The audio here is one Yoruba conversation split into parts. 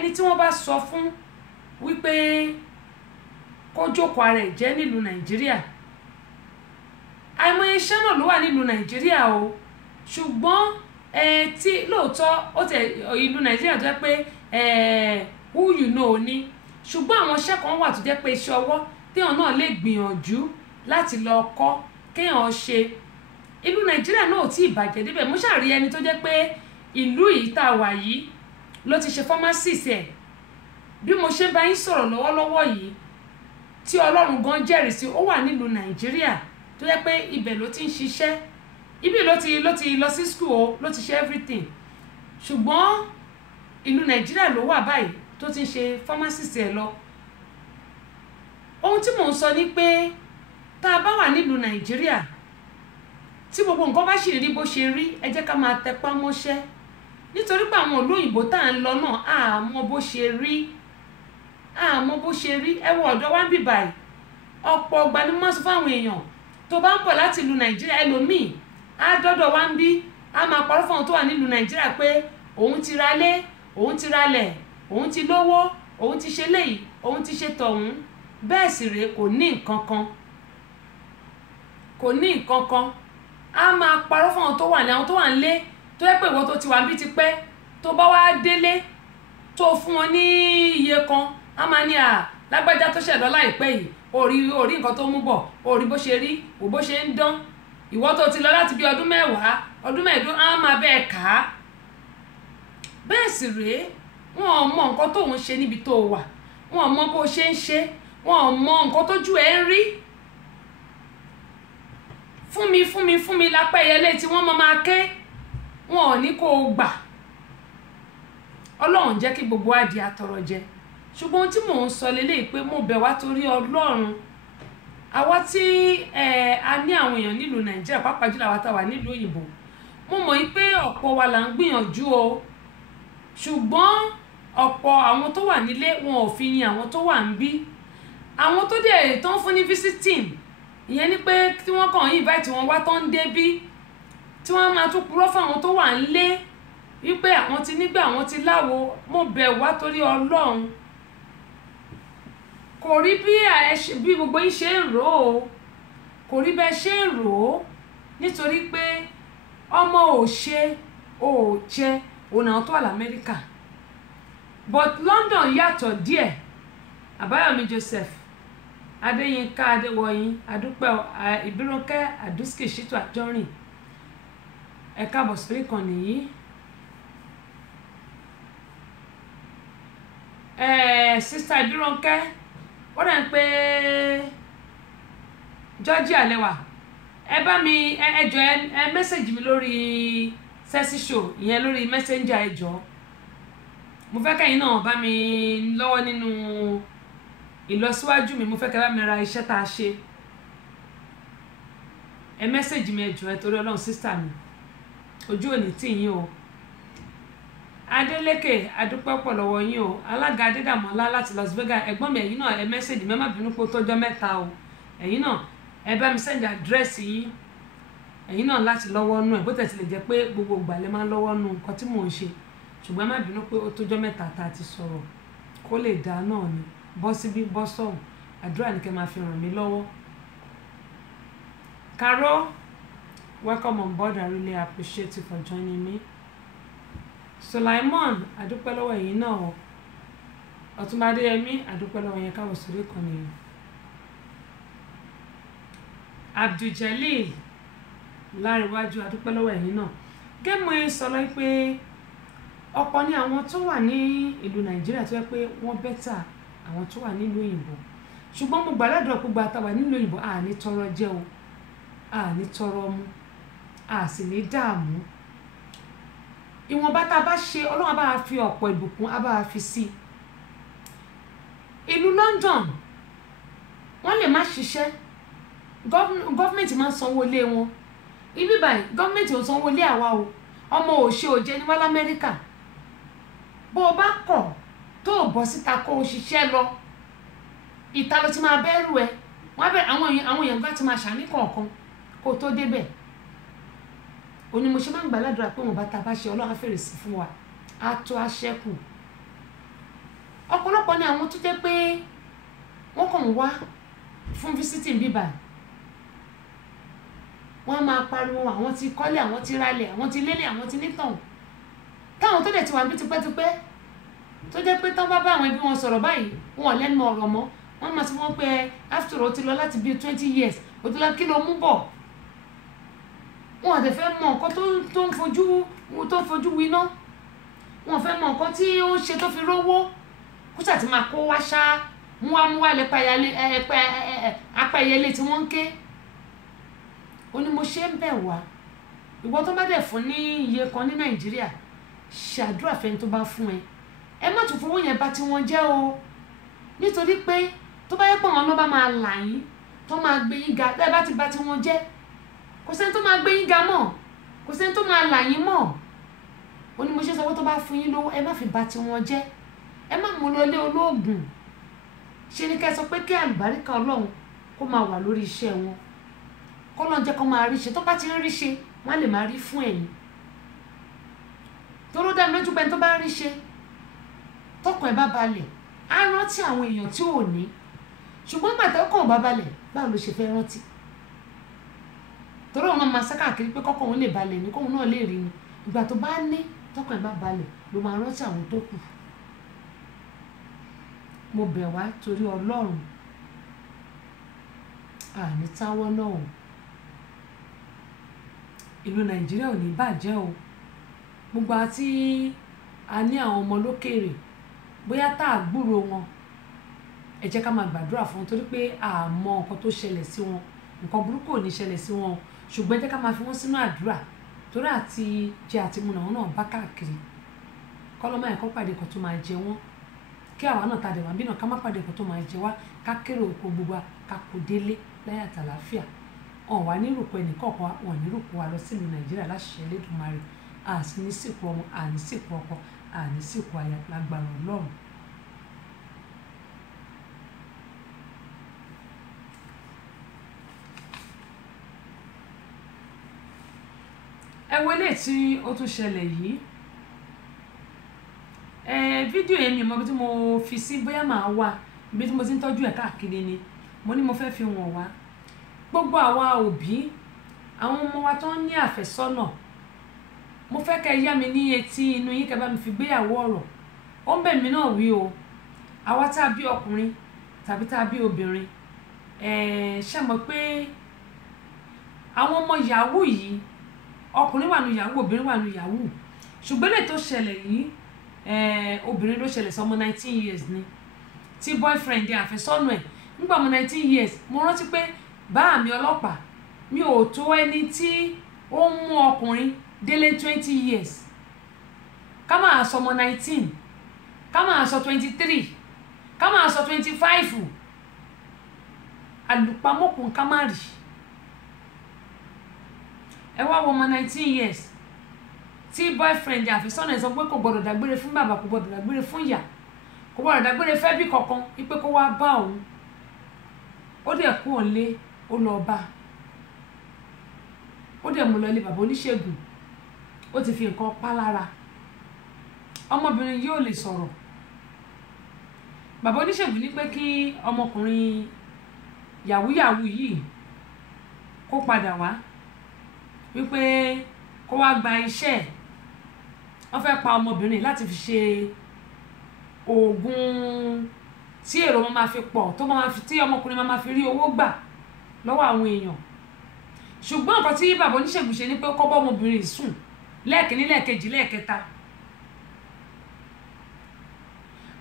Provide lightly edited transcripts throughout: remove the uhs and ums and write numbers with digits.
ẹni tí wọ́n bá sọ fún wípé kó jókòó ara ẹ̀ jẹ́ nílùú Nàìjíríà àìmọye iṣẹ́ náà ló wà nílùú Nàìjíríà o ṣùgbọ́n tí lóòótọ́ ó tẹ ìlú Nàìjíríà tó jẹ́ pé who you know ni ṣùgbọ́n àwọn iṣẹ́ kan wà tó jẹ́ pé iṣẹ́ ọwọ́ téèyàn náà lè gbìyànjú láti lọ kọ́ kéèyàn ṣe ìlú Nàìjíríà náà ò tí ì bàjẹ́ débẹ̀ mo ṣàrí ẹni tó jẹ́ pé ìlú yìí tá a wà yìí ló ti ṣe pharmacist ẹ̀ bí mo ṣe bá yín sọ̀rọ̀ lọ́wọ́lọ́wọ́ yìí tí Ọlọ́run gan jẹ́rìí sí ó wà nílùú Nàìjíríà tó jẹ́ pé ibẹ̀ ló ti ń ṣiṣẹ́ ibi ló ti lọ sí school o ló ti ṣe everything ṣùgbọ́n ìlú Nàìjíríà ló wà báyìí tó ti ń ṣe pharmacist ẹ̀ lọ ohun tí mò ń sọ ni pé tá a bá wà nílùú Nàìjíríà tí gbogbo nǹkan bá sì rí bó ṣe rí ẹ jẹ́ ká máa tẹpá mọ́ṣẹ́ nítorí pé àwọn olóyìnbó tá à ń lọ náà àmọ́ bó ṣe rí ẹ wo ọ̀dọ̀ wa ń bì báyìí ọ̀pọ̀ ọgbà ni mo máa sọ fáwọn èèyàn tó bá ń bọ̀ láti ìlú Nàìjíríà ẹlòmíì á dọ́dọ̀ wa ń bí á máa parọ́ fún àwọn tó wà nílùú Nàìjíríà pé òun ti ralé òun ti ralẹ̀ òun ti lówó òun ti ṣe léyìí òun ti ṣe tọ̀hún bẹ́ẹ̀ sì rèé kò ní nǹkan kan á máa parọ́ fún àwọn tó wà ní àwọn tó wà nílé tó yẹ pé ìwọ tó ti wà níbí ti pẹ́ tó bá wá délé tó fún wọn ní iye kan á máa ní lágbájá tó ṣẹ̀ lọ láìpẹ́ yìí orí nǹkan tó mú bọ̀ orí bó ṣe rí wò bó ṣe ń dán ìwọ tó ti lọ láti bí ọdún 10 ọdún 15 á máa bẹ́ẹ̀ kà á bẹ́ẹ̀ sì rèé wọn ò mọ nǹkan tó ń ṣe níbi tó wà wọn ò mọ bó ṣe ń ṣe wọn ò mọ nǹkan tójú ẹ ń rí fún mi lápá ẹyẹlé tí wọ́n máa ké wọn ò ní kó o gbà Ọlọ́run jẹ́ kí gbogbo àdì àtọrọ jẹ ṣùgbọ́n tí mò ń sọ lélẹ́yìí pé mo bẹ̀ wá torí Ọlọ́run àwa tí a ní àwọn èèyàn nílùú Nàìjíríà pàápàá jùlọ àwa tá wà nílùú òyìnbó mo mọ̀ pé ọ̀pọ̀ wa là ń gbìyànjú o ṣùgbọ́n ọ̀pọ̀ àwọn tó wà nílé wọn ò fi yin àwọn tó wà ń bí àwọn tó dẹ̀ tó ń fún ní visiting ìyẹn ni pé tí wọ́n kàn invite wọn wá tó ń dé bí tí wọ́n máa tún purọ́ fún àwọn tó wà nílé wípé àwọn ti nígbà àwọn ti láwo mo bẹ̀ wá torí Ọlọ́run kò rí bí gbogbo yín ṣe ń rò ó kò rí bẹ́ẹ̀ ṣe ń rò ó nítorí pé ọmọ ò jẹ òun àwọn tó wà l'Amẹ́ríkà but London yàtọ̀ díẹ̀ Àbáyọ̀mí Joseph Adéyínká Adéwọyìn Adúpẹ́ Ìbírónkẹ́ Àdúsìkè Ṣítù Àjọrìn ẹ káàbọ̀ sórí ìkànnì yìí sista Ìbírónkẹ́ ó dẹ̀ ń pé Georgia lẹ́wà ẹ bá mi ẹ jọ ẹ mẹ́sẹ̀jì mi lórí sẹ́sì show ìyẹn lórí messenger ẹ jọ mo fẹ́ kẹ́yìn náà bá mi lọ́wọ́ nínú ìlọsíwájú mi mo fẹ́ kẹ́ bá mi ra iṣẹ́ tá a ṣe ẹ mẹ́sẹ̀jì mi ẹ jọ ẹ torí Ọlọ́run sista mi ojú òní tì yín o Adélékè adúpẹ́ pọ̀ lọ́wọ́ yín o alága Adédàmọ́lá láti Las Vegas ẹ̀gbọ́n mi ẹ̀yin náà ẹ mẹ́sẹ̀jì mẹ́mà bínú pé ó tọ́jọ́ mẹ́ta o ẹ̀yin náà ẹ bá mi sẹ́ndì àdírẹ́sì yín ẹ̀yin náà láti lọ́wọ́ nù ẹ̀ bó tẹ̀ tilẹ̀ jẹ́ pé gbogbo ìgbà lẹ máa ń lọ́wọ́ nù nǹkan tí mò ń ṣe ṣùgbọ́n má bínú pé ó tọ́jọ́ mẹ́ta tá a ti sọ̀rọ̀ kó lè dá náà ni bọ́ síbí bọ́ sọ̀hún àdúrà ní kẹ́ máa fi ràn mí lọ́wọ́. Caro, welcome on board. I really appreciate you for joining me. Sulaimon adúpẹ́ lọ́wọ́ yín náà o Ọ̀túnba Adéyẹmí adúpẹ́ lọ́wọ́ yẹn káwọ́ sórí ìkànnì yìí. Abduljalil Láríwájú adúpẹ́ lọ́wọ́ yín náà gẹ́mọ̀ ẹ sọ lọ pé ọ̀pọ̀ ní àwọn tó wà ní ìlú Nàìjíríà tó yẹ pé wọ́n bẹ́tà àwọn tó wà nílùú òyìnbó ṣùgbọ́n mo gbàládùn gbogbo àtàwà nílùú òyìnbó àní tọrọ jẹ o àní tọrọ mu a sì ní dààmú ìwọ̀nba tá a bá ṣe Ọlọ́run bá fi ọ̀pọ̀ ìbùkún á bá fi sí ìlú London wọ́n lè má ṣiṣẹ́ gọ́ọ̀mẹ̀ntì máa ń sanwó ilé wọn ibi báyìí gọ́ọ̀mẹ̀ntì ò sanwó ilé àwa o ọmọ òṣè òjẹ́ ní wá l'Amẹ́ríkà bó o bá kọ̀ tó o bọ́ síta kó o ṣiṣẹ́ lọ ìta ló ti máa bẹ́rù ẹ wọ́n bẹ àwọn èèyàn gbá ti máa ṣàní kọ̀ọ̀kan kó o tó débẹ̀ òní mo ṣe máa ń gbàládùra pé wọn bá ta bá ṣe Ọlọ́run á fèrè sí fún wa á tó á ṣẹ́kù ọ̀pọ̀lọpọ̀ ni àwọn tó jẹ́ pé wọ́n kàn wá fún visiting bíbá wọ́n máa pariwo àwọn ti kọ́lé, àwọn ti ralẹ̀, àwọn ti lélẹ̀, àwọn ti nítàn táwọn tó dẹ̀ ti wà bí tipẹ́tipẹ́ tó jẹ́ pé tán bá bá àwọn ẹbí wọn sọ̀rọ̀ báyìí wọn lẹ́nu ọ̀rọ̀ mọ́, wọ́n máa sọ fún wọn pé after all ti lọ láti bí 20 years ó ti lọ kí ló mú bọ̀. Wọn àti fẹ́ mọ nǹkan tó ń fojú winá, wọn fẹ́ mọ nǹkan tí ó ń ṣe tó fi rówó kó ṣàti máa kó wá ṣá múwámúwá lẹ́pà apẹ̀yẹlé tí wọ́n ń ké. Ó ní mo ṣe ń bẹ̀ wá ìwọ tó bá dẹ̀ fún ní iye kan ní Nàìjíríà ṣàdúrà fẹ́ni tó bá fún ẹ má tún fowó yẹn bá tí wọ́n jẹ́ o, nítorí pé tó bá yẹ pé wọn ló bá máa là yín tó máa gbé yín ga tẹ́ bá ti bá tí wọ́n jẹ́ kò sẹ́ni tó máa gbé yín ga mọ́, kò sẹ́ni tó máa là yín mọ́. Ó ní mo ṣe sọ pé tó bá fún yín lówó ẹ má fi bá tí wọ́n jẹ́, ẹ má mú lọ lé olóògùn. Ṣe ni ká sọ pé kí àlùbáríkà Ọlọ́run kó máa wà lórí iṣẹ́ wọn, kọ́lọ́run jẹ́ kó máa rí ṣe, tó bá ti ń rí ṣe wọ́n á lè máa rí fún ẹ̀yin. Tó ló dá mi lójú pé tó bá rí ṣe tọkàn ẹ bá balẹ̀ á rántí àwọn èèyàn tí ò ní, ṣùgbọ́n gbà tọkàn ò bá balẹ̀ báwo ló ṣe fẹ́ rántí? Torí òun náà máa sá káàkiri pé kọ́kọ́ òun lè balẹ̀ ní kóun náà lè rí ni, ìgbà tó bá ní tọkàn ẹ bá balẹ̀ ló máa rántí àwọn tó kù. Mo bẹ̀ wá torí Ọlọ́run àní táwọ́ náà o, ìlú Nàìjíríà ò ní bàjẹ́ o. Gbogbo àti a ní àwọn ọmọ lókèrè bóyá tá a gbúrò wọn ẹ jẹ́ ká máa gbàdúrà fún wọn torí pé a mọ nǹkan tó ṣẹlẹ̀ sí wọn, nǹkan burúkú ò ní ṣẹlẹ̀ sí wọn, ṣùgbọ́n ẹ jẹ́ ká máa fi wọ́n sínú àdúrà torí àti jẹ àti mu náà bá káàkiri kọ́lọ́mọ ẹ̀kọ́ pàdé kan tó máa jẹ wọ́n kí àwa náà tàdé wá bí náà ká má pàdé kan tó máa jẹ wá, ká kéré oko gbogbo ká kó délé láyà tàlàáfíà. Ọ̀n wá nírùkọ ẹnìkọ̀ọ̀kan wọn nírùkọ wa lọ sílùú Nàìjíríà láṣẹ Elédùmarè, àti ní sìnkú ọmọ, àní sìnkú ọkọ, àní sìnkú aya lágbára Ọlọ́run. Ẹ wo eléyìí tí ó tún ṣẹlẹ̀ yìí, fídíò yẹn mi mọ bí tí mo fi sí bóyá màá wà ibi tí mo ti ń tọ́jú ẹ̀ káàkiri ni mo ní mo fẹ́ fi wọ̀n wá. Gbogbo àwa òbí àwọn ọmọ wa tó ń ní àfẹ́sọ́nà mo fẹ́ kẹ́ yá mi ní etí inú yín kẹ́ bá mi fi gbéyàwó ọ̀rọ̀. Ó ń bẹ̀ mí náà wí o, àwa tá a bí ọkùnrin tàbí tá a bí obìnrin ṣe mọ̀ pé àwọn ọmọ yahoo yìí ọkùnrin wà nù yahoo, obìnrin wà nù yahoo, ṣùgbọ́n lè tó ṣẹlẹ̀ yìí obìnrin ló ṣẹlẹ̀ sọmọ 19 years ni tí boyfriend ẹ̀ àfẹ́sọ́nà ẹ̀ nígbà ọmọ 19 years mo rántí pé bá mi ọlọ́pàá mi ò tó ẹni tí ó ń mú ọkùnrin délé 20 years ká máa sọ ọmọ 19 ká máa sọ 23 ká máa sọ 25 àlùpàmọ́kùn ká má rí. Ẹ wá wọ ọmọ 19 years tí boyfriend àfẹ́sọ́nà ẹ̀ sọ pé kò gbọdọ̀ dágbére fún bàbá, kò gbọdọ̀ dágbére fún ìyá, kò gbọdọ̀ dágbére fẹ́ bí kankan wípé kó wá bá òun. Ó dẹ̀ kú òǹlé ó lọ bá, ó dẹ̀ mú lọ ilé bàbá oníṣègùn, ó ti fi nǹkan pa lára. Ọmọbìnrin yóò lè sọ̀rọ̀. Bàbá oníṣègùn ní pé kí ọmọkùnrin yahoo yìí kó padà wá wípé kó wá gba iṣẹ́. Wọ́n fẹ́ pa ọmọbìnrin láti fi ṣe oògùn tí èrò wọn máa fi pọ̀ tó máa fi tí ọmọkùnrin máa fi rí owó gbà lọ́wọ́ àwọn èèyàn. Ṣùgbọ́n nǹkan tí bàbá oníṣègùn ṣe ni pé kó bá ọmọbìnrin sùn lẹ́ẹ̀kínní lẹ́ẹ̀kejì lẹ́ẹ̀kẹta.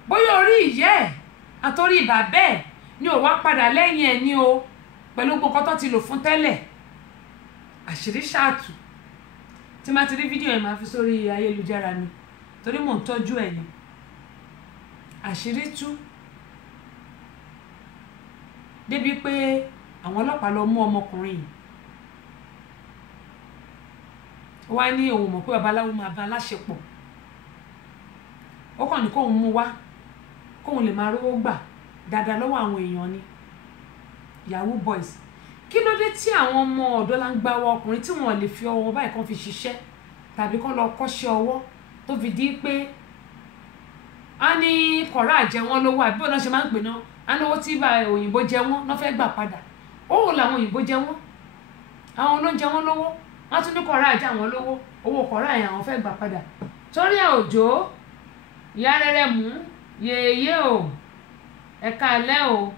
Bóyá orí ìyá ẹ̀ àtòrí bàbá ẹ̀ ni ò wá padà lẹ́yìn ẹ̀ ní o pẹ̀lú gbogbo nǹkan tó ti lò fún tẹ́lẹ̀. Àṣírí ṣáàtù tí máa ti rí fídíò yẹn máa fi sórí ayélujára mi torí mò ń tọ́jú ẹ̀ ni. Àṣírí tú débi pé àwọn ọlọ́pàá lọ mú ọmọkùnrin yìí. Ó wá ní òun mọ̀ pé babaláwo máa bá aláṣepọ̀, ó kàn ní kóun mú wá kóun lè máa rówó gbà dáadáa lọ́wọ́ àwọn èèyàn ni yahoo boys. Kí ló dé tí àwọn ọmọ ọ̀dọ́ la ń gbá ọwọ́ ọkùnrin tí wọ́n lè fi ọwọ́ báyìí kan fi ṣiṣẹ́ tàbí kán lọ kọ́ṣẹ́ ọwọ́ tó fi di pé a ní kọ̀ọ̀rọ̀ àjẹ wọn lówó àbí bọ́ọ̀ náà ṣe máa ń pè náà a ní owó tí òyìnbó jẹ wọ́n náà fẹ́ gbà padà owó làwọn òyìnbó jẹ wọ́n àwọn ló ń jẹ wọ́n lówó wọ́n tún ní kọ̀ọ̀rọ̀ àjẹ àwọn lówó owó kọ̀ọ̀rọ̀ àyè àwọn fẹ́ gbà padà torí Òjó ìyá rere mú yèyé o ẹ̀ka alẹ́ o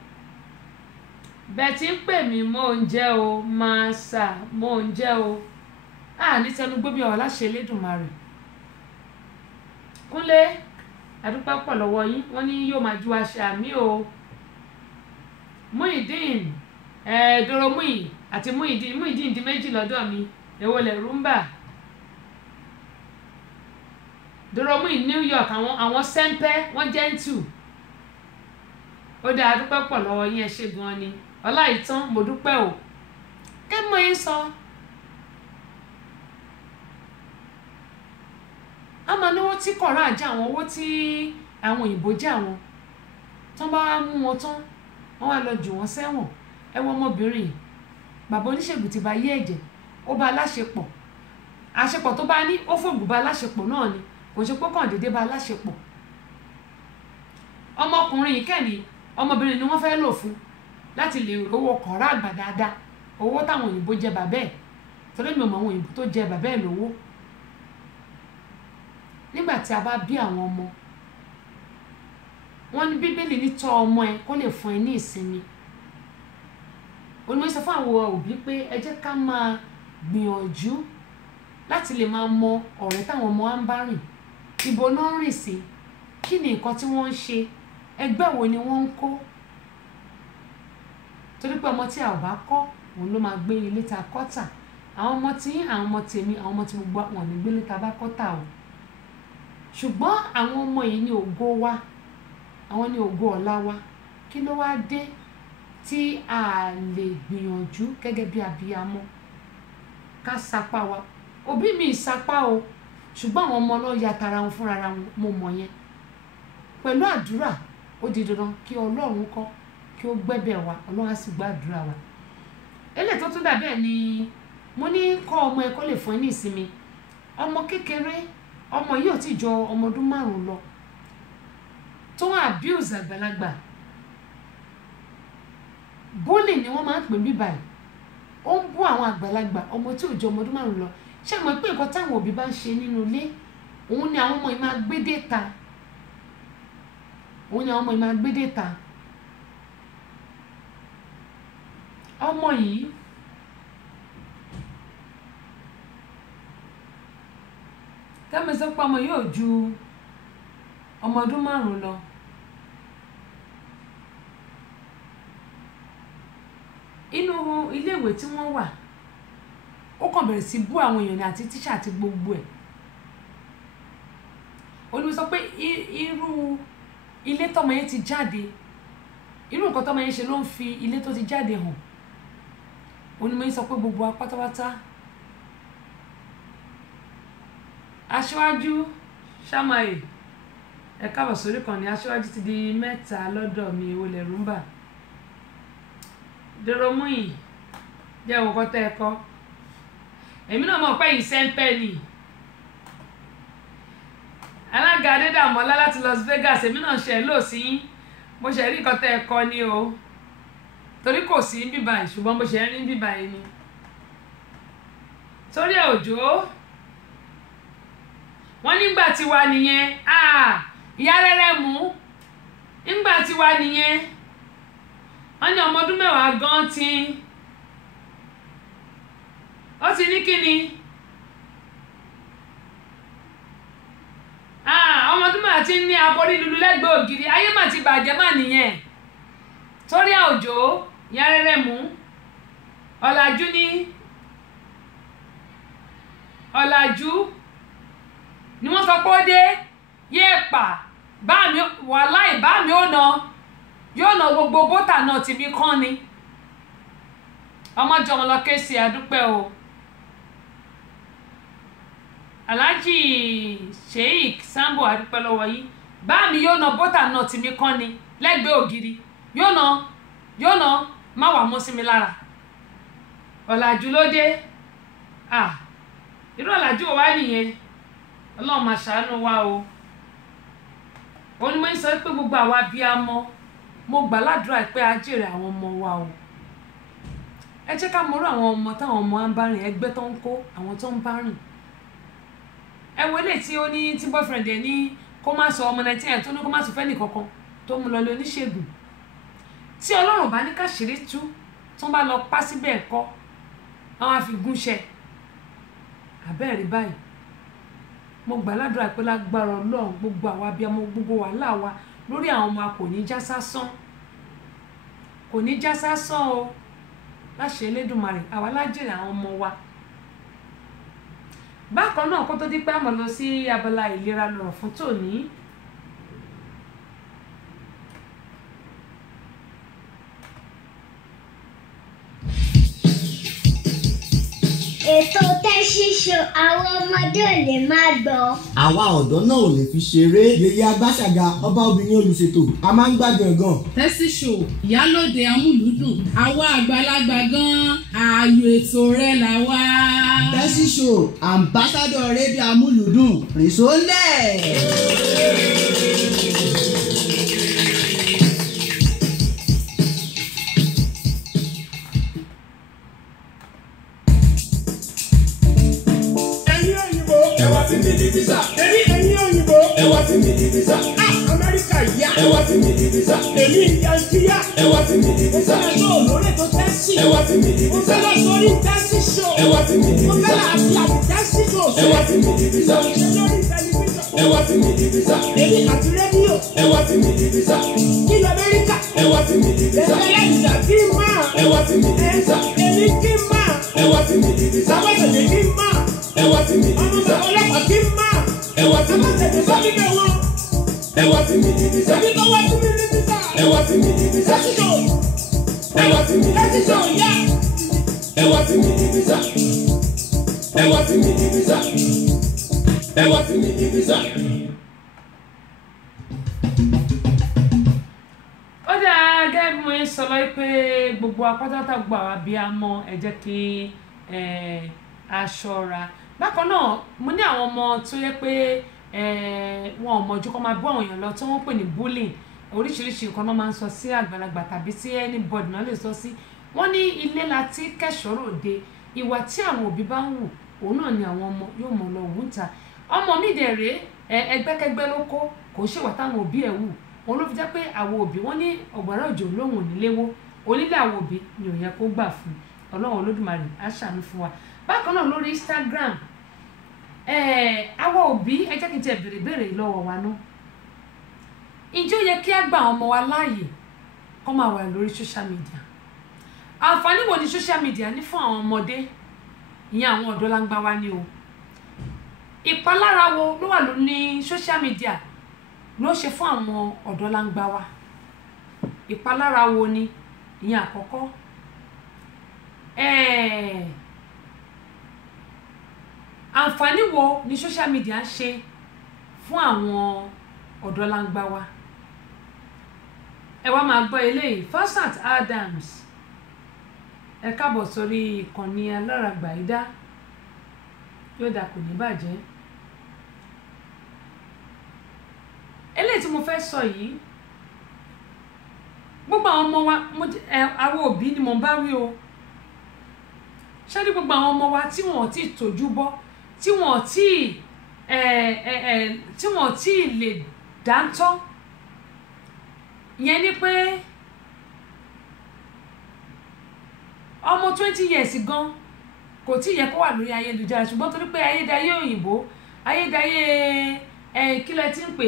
bẹ́ẹ̀ tí ń pè mí mò ń jẹ́ o máa sà mò ń jẹ́ o ní tẹnu gbóbi ọ̀la ṣe Elédùmarè Kúnlé àdúpẹ́ pọ̀ lọ́wọ́ yín wọ́n ní yóò máa ju àṣà mi o Muideen Doromuyi àti Muideen di méjì lọ́dọ̀ mi èwo lẹ̀ rúmbà Doromuyi New York àwọn sẹ́ńpẹ́ wọ́n jẹ́ǹtù ó dá àdúpẹ́ pọ̀ lọ́wọ́ yín ẹ ṣé gan ni ọlá ìtàn mo dúpẹ́ o kí mo yín sọ a máa náwó tí kọ̀ọ̀rọ̀ àjẹ́ àwọn owó tí àwọn òyìnbó jẹ́ àwọn tán bá mú wọn tán wọ́n wá lọ jù wọ́n sẹ́wọ̀n ẹ wọ ọmọbìnrin bàbá oníṣègùn ti bá yé ẹ̀jẹ̀ ó bá aláṣepọ̀ àṣepọ̀ tó bá ní ó fògùn bá aláṣepọ̀ náà ni kò ṣe pé kàn déédéé bá aláṣepọ̀ ọmọkùnrin yìí kẹ́ni ọmọbìnrin ni wọ́n fẹ́ lò fún láti lè rówó kọ̀ọ̀rọ̀ àgbà dáadáa owó táwọn òyìnbó jẹ bàbá ẹ̀ torí mi ò mọ àwọn òyìnbó tó jẹ bàbá ẹ̀ lówó nígbà tí a bá bí àwọn ọmọ wọn ní Bíbélì ní tọ́ ọmọ ẹ kó lè fún ẹ ní ìsinmi onímọ̀ sọ fún àwọn òbí pé ẹ jẹ́ ká máa gbìyànjú láti lè máa mọ ọ̀rẹ́ táwọn ọmọ wa ń bá rìn ibo náà ń rìn sí kí ni nǹkan tí wọ́n ń ṣe ẹgbẹ́ wo ni wọ́n ń kó torí pé ọmọ tí a ò bá kọ́ òun ló máa gbé ilé ta kọ́ tà àwọn ọmọ tí àwọn ọmọ tèmi àwọn ọmọ tí mo gbọ́ wọn ní gbélé ta bá kọ́ tà o ṣùgbọ́n àwọn ọmọ yìí ní ògo wa àwọn ní ògo ọ̀la wa kí ló wá dé tí a lè gbìyànjú gẹ́gẹ́ bí abiyamọ ká sapá wa òbí mi ìsapá o ṣùgbọ́n àwọn ọmọ náà ya tara wọn fúnra wọn mo mọ̀ yẹn pẹ̀lú àdúrà ó di dandan kí Ọlọ́run kọ́ kí ó gbẹ́bẹ̀ wa Ọlọ́run á sì gbàdúrà wa eléyìí tó tún dàbẹ́ ni mo ní kọ́ ọmọ ẹ kó lè fún ẹ ní ìsinmi ọmọ kékeré ọmọ yìí ò tí jọ ọmọ ọdún 5 lọ tó ń abuse àgbàlagbà bully ni wọ́n máa ń pè bí báyìí ó ń bú àwọn àgbàlagbà ọmọ tí ò jọ ọmọ ọdún 5 lọ ṣé mo pé nǹkan táwọn òbí bá ń ṣe nínú ilé òun ni àwọn ọmọ yìí máa gbé dé ta ọmọ yìí tẹ́mi sọ pé ọmọ yóò ju ọmọ ọdún 5 lọ inú iléèwé tí wọ́n wà ó kàn bẹ̀rẹ̀ sí bú àwọn èèyàn àti tíṣà àti gbogbo ẹ̀ olùwé sọ pé irú ilé tọmọ yẹn ti jáde irú nǹkan tọmọ yẹn ṣe ló ń fi ilé tó ti jáde hàn onímọ̀ yẹn sọ pé gbogbo wa pátápátá aṣíwájú ṣàmáyé ẹ káàbọ̀ sórí kan ní aṣíwájú ti di 3 lọ́dọ̀ mi ìwọlẹ̀ rúmbà Doromuyi jẹ́ òun kọ́ tẹ́ ẹ kọ́ èmi náà mọ̀ pé yìí sẹ́ńpẹ́ ni alága Adédàmọ́lá láti Las Vegas èmi náà ṣe lò sí mo ṣe rí nǹkan tẹ́ ẹ kọ́ ni o torí kò sí bíbá yìí ṣùgbọ́n mo ṣe rí bíbá yìí ni torí Òjó wọ́n nígbà tí wà nìyẹn ìyá rẹ̀rẹ̀ mú nígbà tí wà nìyẹn wọ́n ní ọmọ ọdún 10 gan tí ó ti ní kíni ọmọ ọdún 10 ti ní aborí lulu lẹ́gbẹ̀ẹ́ ògiri ayé mà ti bàjẹ́ mà nìyẹn torí Òjó ìyá rẹ̀rẹ̀ mú ọ̀làjú ní ọ̀làjú ni wọ́n sọ pé ó dé yéèpà báàmí wàláì báàmí yóò na gbogbo bọ́tà náà ti bí kán ni ọmọ jọmọ lọ ké sí àdúpẹ́ o Alhaji Sheikh Sambo àdúpẹ́ lọ́wọ́ yìí báàmí yóò na bọ́tà náà ti bí kán ni lẹ́gbẹ̀ẹ́ ògiri yóò na má wà mú sí mi lára ọ̀làjú ló dé irú ọ̀làjú ò wá nìyẹn Ọlọ́run máa ṣàánú wa o òun ni mo ń sọ pé gbogbo àwa abiyamọ mo gbà ládùúrà pé a jèrè àwọn ọmọ wa o ẹ jẹ́ ká mọ̀rọ̀ àwọn ọmọ táwọn ọmọ á ń bá rìn ẹgbẹ́ tó ń kó àwọn tó ń bá rìn ẹ wo eléyìí tí ó ní tí boyfriend ẹ ní kó má sọ ọmọ 19 tó ní kó má sọ fẹ́ni kankan tó mú lọ lé oníṣègùn tí Ọlọ́run bá ní káṣírí tú tó ń bá lọ pa síbẹ̀ ẹ̀kọ́ àwọn àfigúnṣẹ́ àbẹ́ẹ̀rí báyìí mo gbà ládùúrà pé lágbára Ọlọ́run gbogbo àwa abiyamọ gbogbo wàhálà wa lórí àwọn ọmọ kò ní já sásán o láṣẹ Elédùmarè àwa lájèrè àwọn ọmọ wa bákan náà kó tó di pé a máa lọ sí abala ìlera lọ́rọ̀ fún tòní ètò Tẹ́sí Show àwọn ọmọdé ò lè má gbọ́. àwa ọ̀dọ́ náà ò lè fi ṣeré. yèyé agbáṣàga ọba obìnrin olùṣètò a máa ń gbádùn gan. Tẹ́sí Show ìyálòde amúlùúdùn àwa àgbàlagbà gan-an ààyò ètò rẹ̀ là wá. Tẹ́sí Show ambassador rédíò amúlùúdùn rìnsólẹ̀. ẹ̀yin òyìnbó ẹ wá sí mi ìdísà Amẹ́ríkà yá ẹ wá sí mi ìdísà èmi ìyànjíyá ẹ wá sí mi ìdísà mo fẹ́ lọ lórí ètò Tẹ́sí ẹ wá sí mi ìdísà mo fẹ́ lọ sórí Tẹ́sí Show ẹ wá sí mi ìdísà mo fẹ́ lọ àti Tẹ́sí Show ẹ wá sí mi ìdísà mo ṣe lórí tẹlifíṣàn ẹ wá sí mi ìdísà èmi àti rédíò ẹ wá sí mi ìdísà ìlú Amẹ́ríkà ẹ wá sí mi ìdísà ẹ̀rẹ́ ìjà kí n máa ẹ wá sí mi ìdísà èmi kí n máa ẹ wá sí mi ìdísà àwọn ìṣẹ̀lẹ̀ kí n máa ẹ wá sí mi ìdísà ọlọ́pàá kí n máa ẹ wá sí mi ìdísà ẹ wá sí mi ìdísà ẹ wá sí mi ìdísà ẹ wá sí mi ìdísà ẹ wá sí mi ìdísà ẹ wá sí mi ìdísà ẹ wá sí mi ìdísà. ó dáa gẹ́gẹ́ bí mo ń sọ lọ́wọ́ pé gbogbo apátátá gbà wá bí a mọ ẹ jẹ́ kí a ṣọ́ra bákan náà mo ní àwọn ọmọ tó yẹ pé wọn ò mọ̀jú kó máa bú àwọn èèyàn lọ tí wọ́n pè ní bullying oríṣiríṣi nǹkan náà máa ń sọ sí àgbàlagbà tàbí sí anybody náà lè sọ sí wọ́n ní ilé láti kẹ́ṣọ̀rọ̀ òde ìwà tí àwọn òbí bá ń wù òun náà ni àwọn ọmọ yóò mọ̀ lọ wù ń ta ọmọ mi dẹ̀ rèé ẹgbẹ́kẹ́gbẹ́ ló kó kò ṣèwà táwọn òbí ẹ̀ wù òun ló fi jẹ́ pé àwọn òbí wọ́n ní ọ̀gbọ̀nrán òjò lóhùn níléwó onílé àwọn òbí ni ò yẹ kó gbà fún Ọlọ́run Olódùmarè á ṣàánú fún wa bákan náà lórí Instagram àwọn òbí ẹ jẹ́ kí n tẹ béèrè lọ́wọ́ wa ná ǹjẹ́ ó yẹ kí á gba àwọn ọmọ wa láàyè kó máa wà lórí social media àǹfààní wo ni social media ní fún àwọn ọmọdé ìyẹn àwọn ọ̀dọ́ láńgbá wa ni o ìpalára wo ló wà lórí social media ló ṣe fún àwọn ọ̀dọ́ láńgbá wa ìpalára wo ni ìyẹn àkọ́kọ́ àǹfààní wo ni social media ń ṣe fún àwọn ọ̀dọ́ láńgbá wa ẹ wá máa gbọ́ eléyìí Fausat Adams ẹ káàbọ̀ sórí ìkànnì aláràgbàyídá yóò dà kò ní bàjẹ́ eléyìí tí mo fẹ́ sọ yìí gbogbo àwọn ọmọ wa àwọn òbí ni mo bá wí o ṣé ní gbogbo àwọn ọmọ wa tí wọn ò tí ì tójú bọ́ tí wọn ò tí ì lè dáńtọ́ ìyẹn ni pé ọmọ 20 years gan kò tí ì yẹ kó wà lórí ayélujára ṣùgbọ́n torí pé ayédáyé òyìnbó ayédáyé kílẹ̀ tí ń pè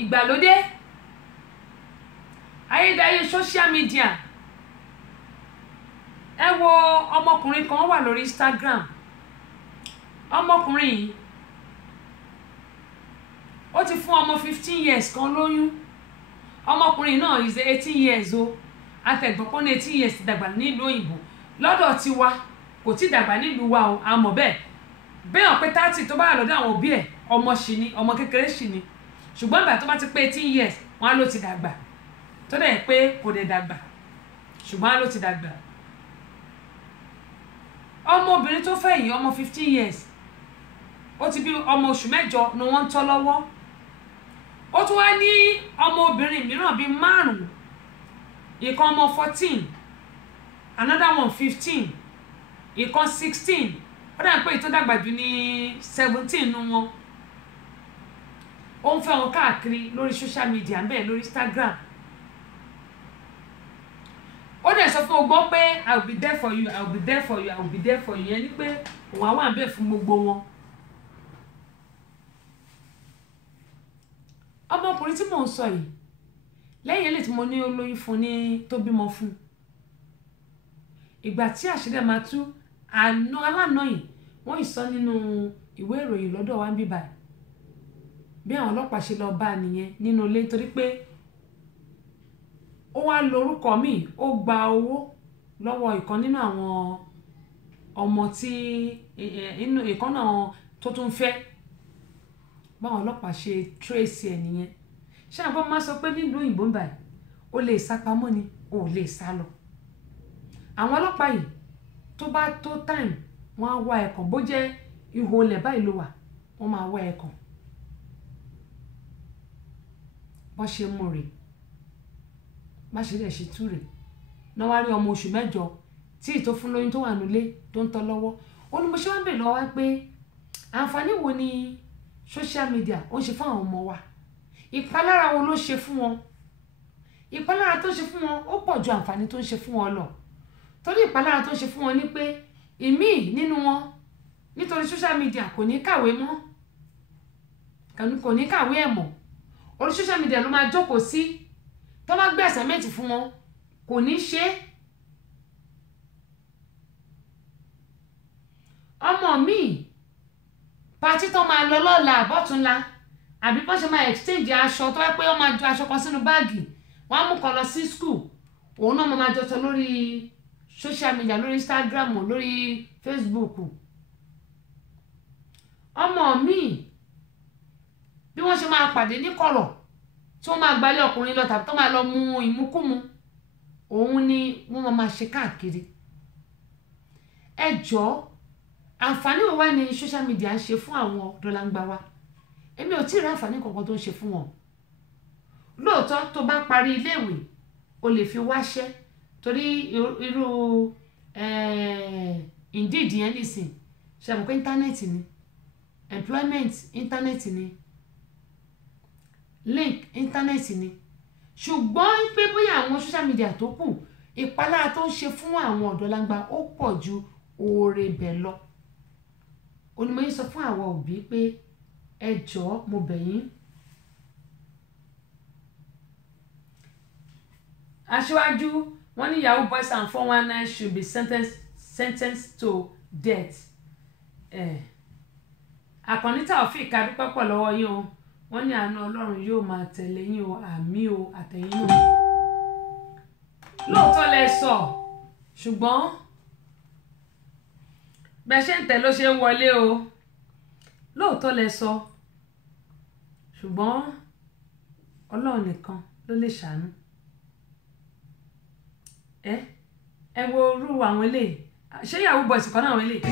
ìgbàlódé ayédáyé social media ẹ wo ọmọkùnrin kan wà lórí Instagram ọmọkùnrin yìí ó ti fún ọmọ 15 years kan lóyún ọmọkùnrin náà is 18 years o àtẹ̀gbọ́pọ̀ ní 18 years ti dàgbà nílùú òyìnbó lọ́dọ̀ tiwa kò tí dàgbà nílùú wa o àmọ́ bẹ́ẹ̀ pé 30 tó bá wà lọ́dọ̀ àwọn òbí ẹ̀ ọmọ ṣì ni ọmọ kékeré ṣì ni ṣùgbọ́n ìgbà tó bá ti pé 18 years wọn á ló ti dàgbà tó dẹ̀ pé kò dẹ̀ dàgbà ṣùgbọ́n á ló ti dàgbà ọmọbìnrin tó fẹ́ yìí ọmọ 15 years ó ti bí ọmọ oṣù mẹ́jọ ni wọ́n ń tọ́ lọ́wọ́ ó tún wá ní ọmọ obìnrin mìíràn bíi 5 ìkan ọmọ 14 another one 15 ìkan 16 ó dà pé ìtọ́ dàgbà jù ní 17 nu wọn ó ń fẹ́ wọn káàkiri lórí social media ń bẹ́ẹ̀ lórí Instagram ó dẹ̀ sọ fún ogbó pé I will be there for you, I will be there for you, I will be there for you yẹn ni pé òun àwọn àbẹ̀ fún gbogbo wọn. ọmọkùnrin tí mò ń sọ yìí lẹ́yìn eléyìí tí mo ní olóyún fún ní tó bímọ fún ìgbà tí àṣírí máa tú àná alánà yìí wọ́n ìsọ nínú ìwé ìròyìn lọ́dọ̀ wa ń bíbà bí àwọn ọlọ́pàá ṣe lọ bá nìyẹn nínú ilé nítorí pé ó wá lo orúkọ míì ó gba owó lọ́wọ́ ìkan nínú àwọn ọmọ tí inú ìkan náà tó tún fẹ́ báwọn ọlọ́pàá ṣe trace ẹ̀ nìyẹn ṣé àbọ̀ máa sọ pé nílùú òyìnbó ń báyìí ó lè sá pamọ́ ni ó lè sá lọ àwọn ọlọ́pàá yìí tó bá tó time wọ́n á wá ẹ̀kàn bó jẹ́ ihò ilẹ̀ báyìí ló wà wọ́n máa wá ẹ̀kàn wọ́n ṣe mú rè má ṣe lè ṣe tú rè náà wá rí ọmọ oṣù mẹ́jọ tí ìtò fún lóyún tó wà nílé tó ń tọ́ lọ́wọ́ ó ní mo ṣe wá ń bèèrè lọ́wọ́ wá pé àǹfààní wo ni social media ó ń ṣe fún àwọn ọmọ wa ìpalára wo ló ṣe fún wọn ìpalára tó ń ṣe fún wọn ó pọ̀ ju àǹfààní tó ń ṣe fún wọn lọ torí ìpalára tó ń ṣe fún wọn ni pé ìmíì nínú wọn nítorí social media kò ní kàwé mọ́ kò ní kàwé ẹ̀ mọ́ orí social media ló máa jókòó sí tó bá gbé assignment fún wọn kò ní ṣe ọmọ míì pàtí tó máa lọ lọ́la àbọ̀túnla àbí bó ṣe máa exchange aṣọ tó wẹ́ pé wọ́n máa ju aṣọ kan sínú báàgì wọ́n á mú kan lọ sí school òun náà máa jọsọ lórí social media lórí Instagram lórí Facebook ọmọ míì bí wọ́n ṣe máa pàdé ní kọ̀rọ̀ tí wọ́n máa gbalẹ̀ ọkùnrin lọ tàbí tó máa lọ mu ìmúkúmu òun ni wọ́n máa ṣe káàkiri ẹ jọ̀ọ́ àǹfààní wo wá ní social media ń ṣe fún àwọn ọ̀dọ́langba wa èmi ò tí ì rí àǹfààní kankan tó ń ṣe fún wọn lóòótọ́ tó bá parí iléèwé o lè fi wáṣẹ́ torí irú Indeed yẹn nìsín ṣe àmọ́ pé íńtánẹ́ẹ̀tì ni employment íńtánẹ́ẹ̀tì ni link íńtánẹ́ẹ̀tì ni ṣùgbọ́n pé bóyá àwọn social media tó kù ìpalára tó ń ṣe fún àwọn ọ̀dọ́langba ó pọ̀ ju oore bẹ̀ lọ onímọ̀ yìí sọ fún àwọn òbí pé ẹ jọ̀ọ́ mo bẹ̀ yín aṣíwájú wọ́n ní Yahoo boys and 419 should be sentenced to death Àkànní Taofeek adúpẹ́ pọ̀ lọ́wọ́ yín o wọ́n ní àánú Ọlọ́run yóò máa tẹ̀lé yín o àmì o àtẹ̀yìn náà lóòótọ́ lẹ sọ ṣùgbọ́n bẹ́ẹ̀ ṣe ń tẹ̀ ló ṣe ń wọlé o lóòótọ́ lẹ sọ ṣùgbọ́n Ọlọ́run nìkan ló lè ṣàánú ẹ wo irú àwọn eléyìí ṣé Yahoo boys kan náà àwọn eléyìí.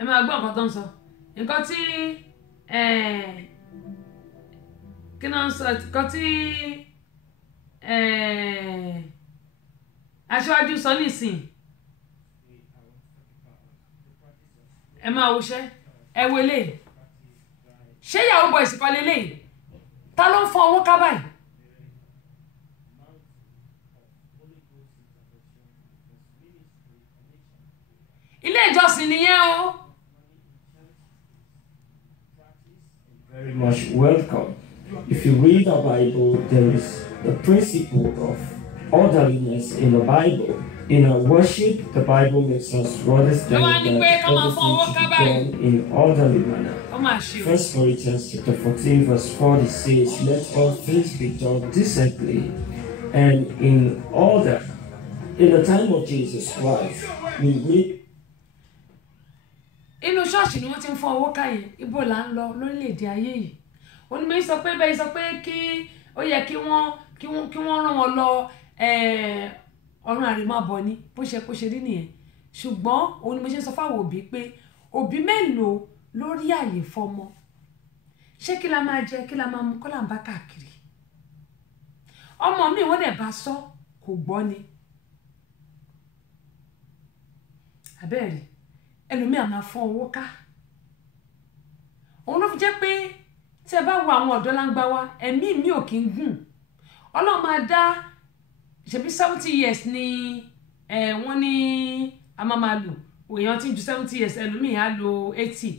ẹ máa gbọ́ nǹkan tó ń sọ nǹkan tí kí náà ń sọ nǹkan tí aṣáájú sọ nísìn ẹ máa wọṣẹ́ ẹ wọlé ṣé Yahoo boys kan lélẹ́yìí ta ló ń fọ owó ká báyìí. ilé ìjọsìn nìyẹn o. Very much welcome. If you read the Bible, there is the principle of orderliness in the Bible. In our worship, the Bible makes us understand that everything should be done in orderly manner. 1 Corinthians chapter 14 verse 40 says, "Let all things be done decently and in order." In the time of Jesus Christ, we read. Inú ṣọ́ọ̀ṣì ni wọ́n ti ń fọ́n owó káyè ibo là ń lọ lórílẹ̀‐èdè ayé yìí onímọ̀ sọ pé bẹ́ẹ̀ sọ pé kí ó yẹ kí wọ́n rán wọn lọ ọ̀run àrèmábọ̀ ni bó ṣe rí nìyẹn ṣùgbọ́n òun ni mo ṣe sọ fáwọn òbí pé òbí mélòó ló rí àyè fọmọ ṣé kí la máa jẹ kí la máa mu kọ́ là ń bá káàkiri ọmọ mi wọ́n dẹ̀ bá sọ kò gbọ́ ni àbẹ́ẹ̀rí ẹlòmíà máa fọ́n owó ká òun ló fi jẹ́ pé tí ẹ bá wo àwọn ọ̀dọ́ láńgbá wa ẹ̀mí mi ò kí ń gùn ọlọ́run máa dá ṣebí 70 years ni wọ́n ní a máa lò èèyàn tí ju 70 years ẹlòmíà á lo 80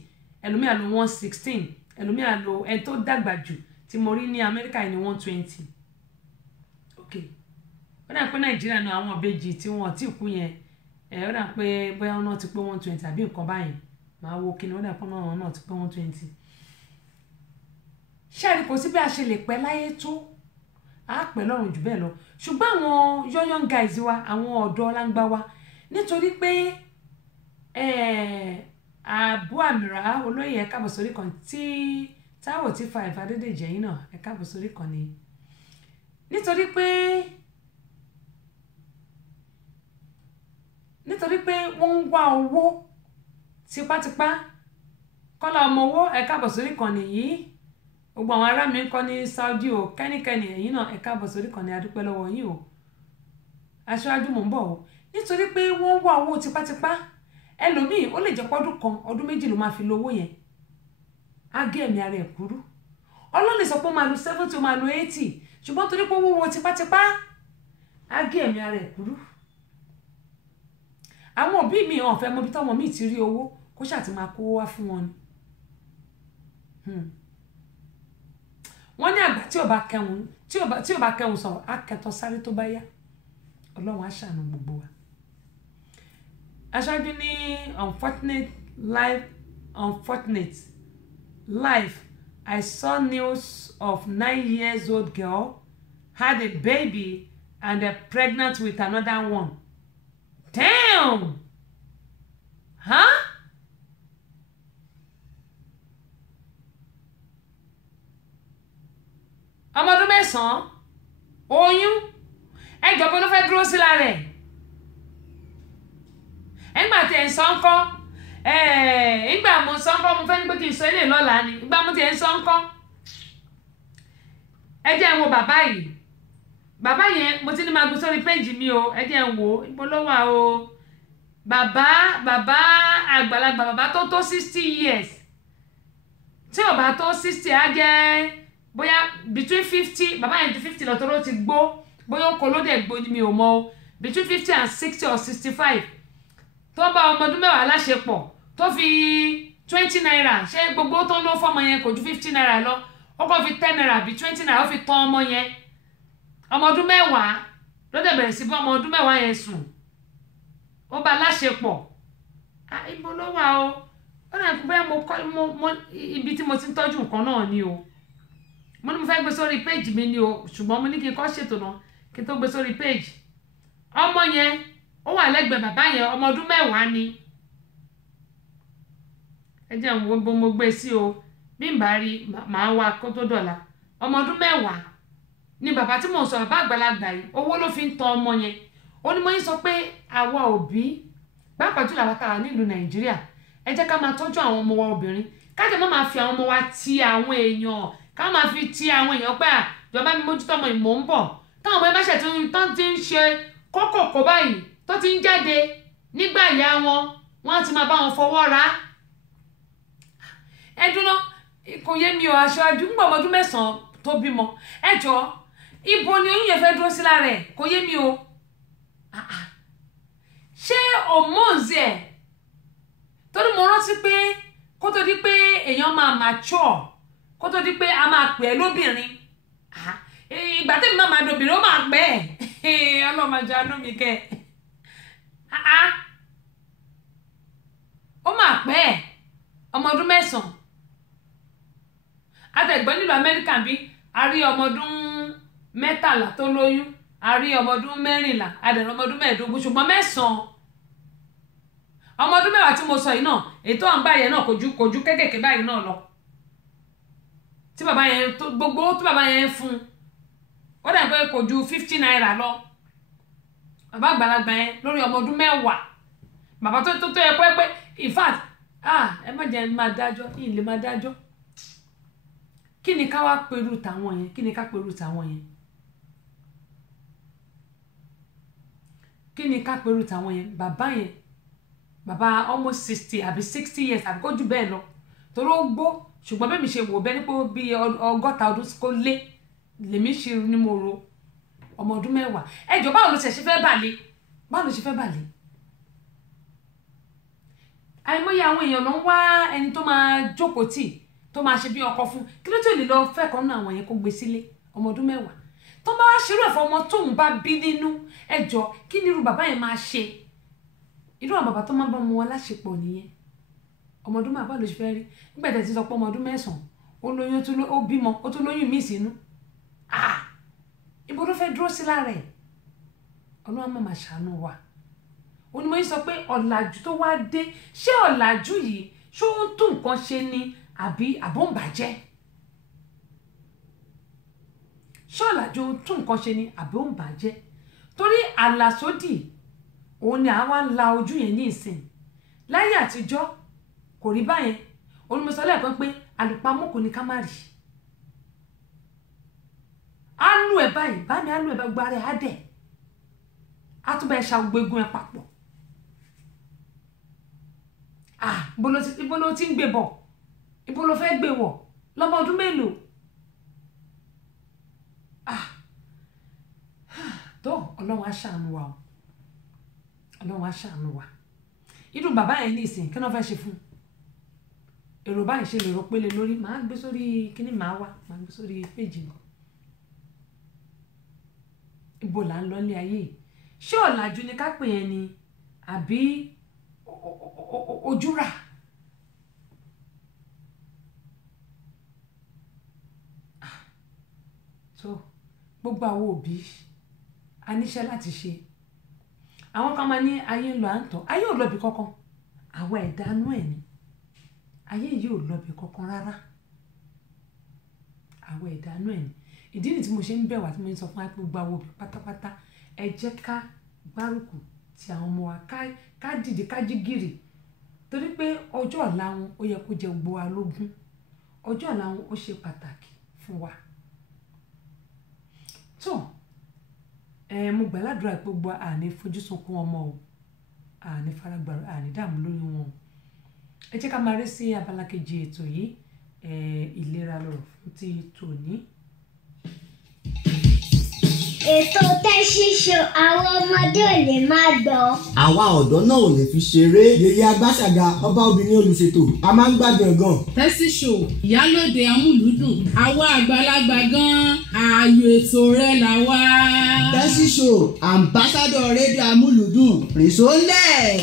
ẹlòmíà lo 116 ẹlòmíà lo ẹni tó dàgbà jù tí mo rí ní Amẹ́ríkà ní 120 ok ó dà pé Nàìjíríà ní àwọn ìbejì tí wọ́n ti kú yẹn ó dà pé bóyá wọn náà ti pé 120 àbí nǹkan báyìí máa wo kí ni ó dà pé wọn náà ti pé 120 ṣáàrí kò sí bí a ṣe lè pẹ́ láyé tó a pẹ́ lọ́rùn jù bẹ́ẹ̀ lọ ṣùgbọ́n àwọn young guys wa àwọn ọ̀dọ́ láńgbá wa nítorí pé àbú àmìrà olóyè ẹ káàbọ̀ sórí kan tí táwọ̀ tí fa ìfàdédèjẹ́ yín náà ẹ káàbọ̀ sórí kan ni nítorí pé wọ́n ń wá owó tipátipá kọ́lá ọmọ owó ẹ káàbọ̀ sórí kan nìyí gbogbo àwọn ará mi ń kọ́ ní Saudi o kẹ́nikẹ́ni ẹ̀yìn náà ẹ káàbọ̀ sórí kan ní adúpẹ́ lọ́wọ́ yín o aṣáájú mò ń bọ̀ o nítorí pé wọ́n ń wá owó tipátipá ẹlòmíì ó lè jẹ́ pọ́dún kan ọdún méjì ló máa fi lo owó yẹn á gé ẹ̀mí ara ẹ̀ kúrú ọlọ́run sọ pé ó máa lo 70 ó máa lo 80 ṣùgbọ́n torí pé owó tipátipá á gé ẹ̀mí ara ẹ̀ kúrú àwọn òbí mi hàn fẹ́ mọ bí tọ́mọ mi ti rí owó kó ṣáà ti máa kó wá fún wọn ni wọ́n ní àgbà tí ò bá kẹun sọ̀rọ̀ á kẹtọ sáré tó bá yá ọlọ́run á ṣàánú gbogbo wa aṣáájú ní unfortunate life I saw news of 9-year-old girl had a baby and they're pregnant with another one. Damn! Huh? ọmọ ọdún mẹ́sàn-án oyún ẹjọba ló fẹ́ dúró sí lára ẹ̀ ẹgbà tí ẹ̀ ń sọ ń kọ́ ìgbà mo sọ ń kọ́ mo fẹ́ ní pé kí n sọ ilé lọ́la ni ìgbà mo ti ẹ̀ ń sọ ń kọ́ ẹ jẹ́ ń wo bàbá yìí bàbá yẹn mo ti ní máa gbé sórí péjì mi o ẹ jẹ́ ń wo ibo ló wà o bàbá àgbàlagbà bàbá tó 60 years tí ò bá tó 60 á jẹ́ bóyá between 50 bàbá yẹn ju 50 lọ tó ló ti gbó bóyá ó kọ ló dẹ̀ gbó ni mi ò mọ̀ o between 50 and 60 or 65 tó bá ọmọ ọdún mẹ́wàá láṣepọ̀ tó fi 20 naira ṣé gbogbo tó ń lọ fọmọ yẹn kò ju 50 naira lọ ó kọ́ fi 10 naira bí 20 naira ó fi tán ọmọ yẹn ọmọ ọdún mẹ́wàá ló dẹ̀ bẹ̀rẹ̀ sí bá ọmọ ọdún mẹ́wàá yẹn sùn ó bá láṣepọ̀ ibo ló wà o ó náà kó bóyá mo ibi tí mo ti ń tọ́jú nǹkan náà ni o mo ní mo fẹ́ gbé sórí péjì mi ni o ṣùgbọ́n mo ní kí n kọ́ ṣètò náà kí n tó gbé sórí péjì ọmọ yẹn ó wà lẹ́gbẹ̀ẹ́ bàbá yẹn ọmọ ọdún mẹ́wàá ni ẹ jẹ́ ń wo bó mo gbé sí o bí n bá rí màá wá kó tó dọ̀la ọmọ ọdún mẹ́wàá ni bàbá tí mò ń sọ bàbá àgbàlagbà yìí owó ló fi ń tọ́ ọmọ yẹn ó ní mo yín sọ pé àwa òbí pàápàá jùlọ àwọn tàwa nílùú Nàìjíríà ẹ jẹ́ ká máa tọ́jú àwọn ọmọ wa obìnrin ká jẹ́ má máa fi àwọn ọmọ wa ti àwọn èèyàn ká máa fi ti àwọn èèyàn pé àjọba mi mójútó ọmọ ìmọ̀ ń bọ̀ táwọn ọmọ ẹbá ṣètò tán ti ń ṣe kókòkò báyìí tó ti ń jáde nígbà ìyá wọn á ti máa bá wọn fọwọ́ ra ẹ dúró kò yé mi ò aṣáájú ń gbọ́ ọmọ ọdún mẹ́sàn-án tó bímọ ẹ jọ ibo ni oyún yẹn fẹ́ dúró sí lára ẹ̀ kò yé mi o ṣé hormones ẹ̀ torí mo rántí pé kó tó di pé èèyàn máa mature kó tó di pé a máa pè é lóbìnrin ìgbà tí mi máa dobìnrin ó máa pẹ́ ẹ̀ ọlọ́mọdé anú mi kẹ́ ó máa pẹ́ ẹ̀ ọmọ ọdún mẹ́sàn-án àtẹ̀gbọ́n nílùú Amẹ́ríkà bí a rí ọmọ ọdún mẹ́tàlá tó lóyún a rí ọmọ ọdún mẹ́rìnlá àdẹ̀rẹ̀ ọmọ ọdún mẹ́ẹ̀ẹ́dógún ṣùgbọ́n mẹ́sàn-án ọmọ ọdún mẹ́wàá tí mo sọ yìí náà ètò à ń bá yẹn náà kò ju kékèké báyìí náà lọ tí bàbá yẹn gbogbo tí bàbá yẹn fún ó dà pé kò ju 50 naira lọ bàbá àgbàlagbà yẹn lórí ọmọ ọdún bàbá tó yẹ pé in fact ẹ má jẹ́ máa dájọ́ yìí lè máa dájọ́ kí ni ká wá pẹ̀lú tàwọn yẹn kí ni ká pẹ̀lú tàwọn yẹn kí ni ká pẹ̀lú tàwọn yẹn bàbá almost 60 àbí 60 years àbí kó jù bẹ́ẹ̀ lọ torí ó gbó ṣùgbọ́n bẹ́ẹ̀ mi ṣe wò bẹ́ẹ̀ ni pé bí 100 ọdún kó lé lèmi ṣe ni mo ro ọmọ ọdún 10 ẹjọ́ báwo ló ṣe fẹ́ bàlẹ̀ àìmọye àwọn èèyàn ló ń wá ẹni tó máa jókòó tì tó máa ṣe bí ọkọ fún kí ló tó lè lọ fẹ́ kan náà àwọn yẹn kó gbé sílé ọmọ ọdún 10 tó bá wá ṣerú ẹ̀fọ́ ọmọ tóun bá bí nínú ẹjọ́ kí ni irú bàbá yẹn máa ṣe irú àwọn bàbá tó máa bá ọmọ wọn láṣepọ̀ nìyẹn ọmọ ọdún 10 ló ṣe fẹ́ rí nígbà tí ti sọ pé ọmọ ọdún 9 ó lóyún ó bímọ ó tún lóyún míì sínú ibo ló fẹ́ dúró sí lára ẹ̀ ọlọ́run máa ṣàánú wa onímọ̀ yìí sọ pé ọ̀làjú tó wá dé ṣé ọ̀làjú yìí ṣó ń tún nǹkan ṣe ni àbí àbọ̀ǹbàjẹ́ ṣé ọ̀làjú tún nǹkan ṣe ni àbọ̀ǹbàjẹ́ torí àlàsódì òun ni àwa ń la ojú yẹn ní ìsìn láyé àtijọ́ kò rí báyẹn onímọ̀ sọ lẹ́ẹ̀kan pé àlùpàmọ́ kò ní ká má rí á lù ẹ̀ báyìí bá mi á lù ẹ̀ bá gba rẹ̀ á dẹ̀ á tún bá ẹ̀ ṣa gbégun ẹ̀ papọ̀ ibo ló ti ń gbé bọ̀ ibo ló fẹ́ gbé wọ̀ lọ́mọ ọdún mélòó tó ọlọ́run á ṣàánú wa o ọlọ́run á ṣàánú wa irú bàbá yẹn ní ìsìn kí wọ́n fẹ́ ṣe fún èrò báyìí ṣe lè rò pélé lórí màá gbé sórí kíní màá gbé sórí péjì mi ibo là ń lọ ní ayé yìí ṣé ọ̀làjú ni ká pè yẹn ni àbí ojúrà so gbogbo àwọn òbí a níṣẹ́ láti ṣe àwọn kan máa ní ayé ń lọ à ń tọ́ ayé ò lọ́bi kankan àwọn ẹ̀dánú ẹ̀ ni ayé yìí ò lọ́bi kankan rárá àwọn ẹ̀dánú ẹ̀ ni ìdí nìyí tí mo ṣe ń bẹ̀ wá tí mo ń sọ fún gbogbo àwọn òbí pátápátá ẹ jẹ́ ká gbárùkù ti àwọn ọmọ wa ká dìde ká jí gìrì torí pé ọjọ́ ọ̀la wọn ó yẹ kó jẹ gbogbo wa lógún ọjọ́ ọ̀la wọn ó ṣe pàtàkì fún wa tó mo gbàládùra pé gbogbo àní fojú sunkún ọmọ o àní faragbàrú àní dààmú lórí wọn ẹ jẹ́ ká máa rí sí abala kejì ètò yìí ìlera lọ́rọ̀ fún ti tòní. Ètò Tẹ́sí Show àwọn ọmọdé ò lè má gbọ́. àwa ọ̀dọ́ náà ò lè fi ṣeré yèyé agbáṣàga ọba obìnrin olùṣètò a máa ń gbádùn gan. Tẹ́sí Show ìyálòde amúlùúdùn àwa àgbàlagbà gan-an ààyò ètò rẹ̀ là wá. Tẹ́sí Show ambassador rédíò amúlùúdùn rìsọ́lẹ̀.